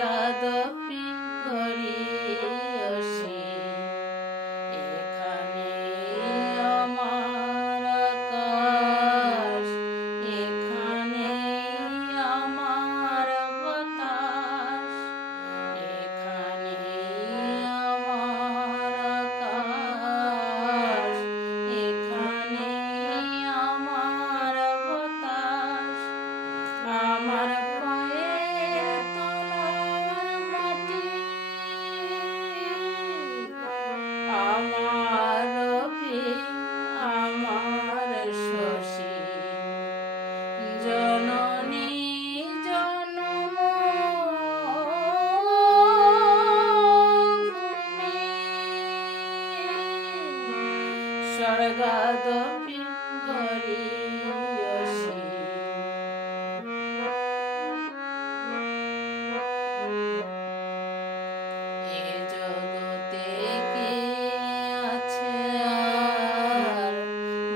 স্বর্গাদপি গরীয়সী এখানে আমার আকাশ, এখানে আমার বাতাস, এখানে আমার আকাশ, এখানে আমার বাতাস, আমার পায়ের তলার মাটি, আমার রবি, আমার শশী, জননী জন্মভূমি স্বর্গাদপি গরীয়সী। এ জগতে কে আছে আর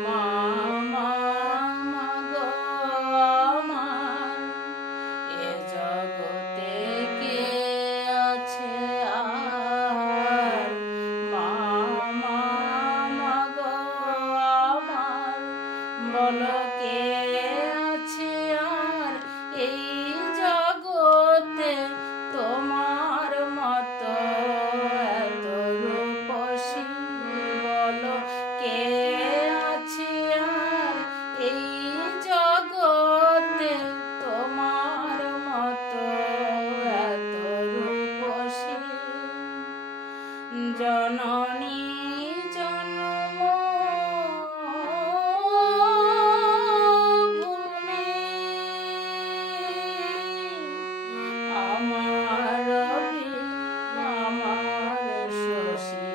মা মা গো আমার, এ জগতে কে আছে আর মা মা গো আমার, বলো কে আছে আর এই জগতে তোমার মতো এত রূপসী, বলো কে আছে আর এই জগতে তোমার মতো এত রূপসী, জননী জন্মভূমি আমার রবি, আমার শশী,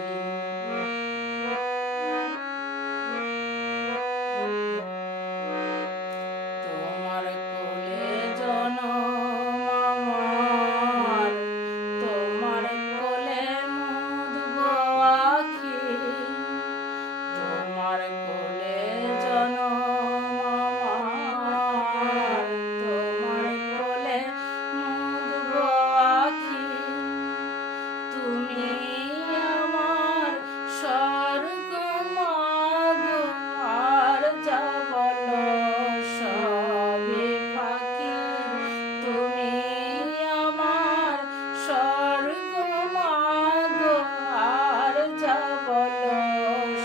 তোমার কোলে জনম আমার, তোমার কোলে মুদব আখি, তোমার কোলে জনম আমার, তোমার কোলে মুদব আখি, তুমি আমার স্বর্গ মাগো, আর যা বলো সবে ফাঁকি, তুমি আমার স্বর্গ মাগো, আর যা বলো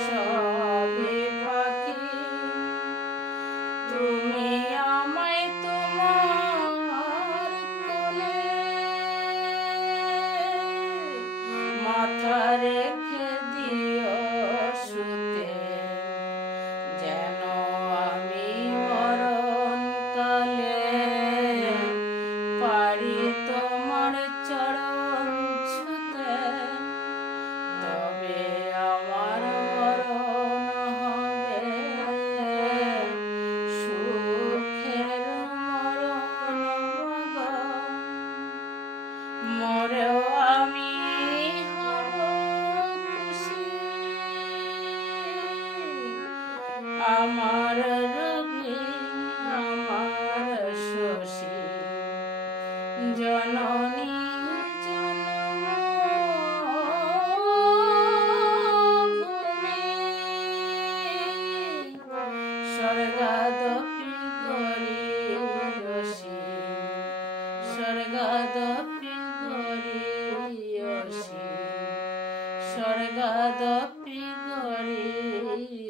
সবে ফাঁকি, তুমি আমায় তোমার কোলে মাথা রেখে দিও শুতে, যেন আমি মরণকালে পারি তোমার চরণ ছুতে, তবে আমার মরণ হবে সুখের মরণ গো, মরেও আমি হব খুশি, আমার রবি, আমার শশী, জননী জন্মভূমি স্বর্গাদপি গরীয়সী, স্বর্গাদপি গরীয়সী, স্বর্গাদপি গরীয়সী।